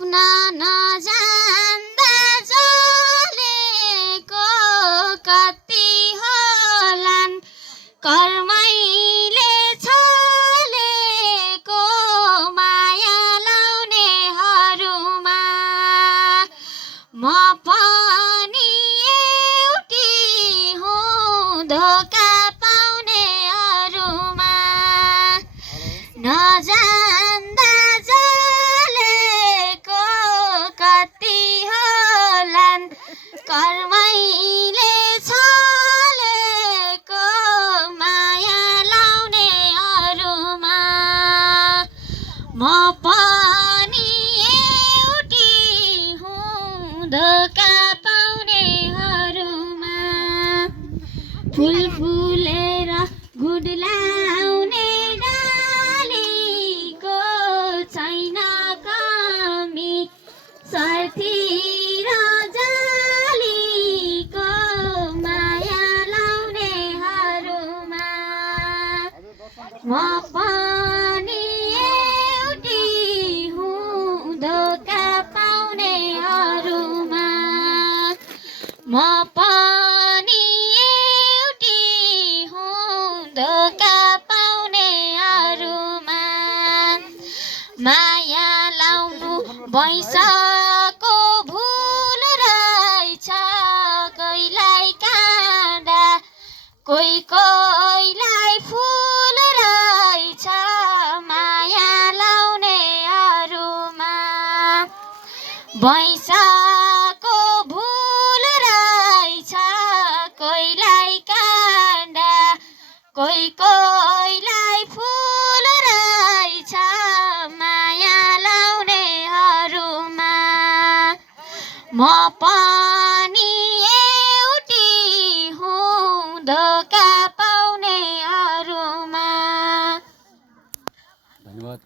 आफ्ना नजान्दा जलेको कति होलान् कर्मैले छलेको माया लाउनेहरूमा म पनि एउटी हुँ धोका पाउनेहरूमा नजान्दा जलेको कति होलान् कर्मैले छलेको माया लाउनेहरूमा म पनि एउटी हुँ धोका पाउनेहरूमा फुल फुलेर गुडलाउने डालीको छैन कमी साथी र जालीको माया लाउनेहरूमा म पनि एउटी हुँ धोका पाउनेहरूमा म पनि एउटी हुँ धोका पाउनेहरूमा माया लाउनु वैशाको भुल रहेछ कोहीलाई काँडा कोहीलाई फुल रहेछ माया लाउनेहरूमा वैशाको भुल रहेछ कोहीलाई काँडा कोहीलाई फुल रहेछ माया लाउनेहरूमा म पनि एउटी हुँ धोका पाउनेहरूमा। धन्यवाद।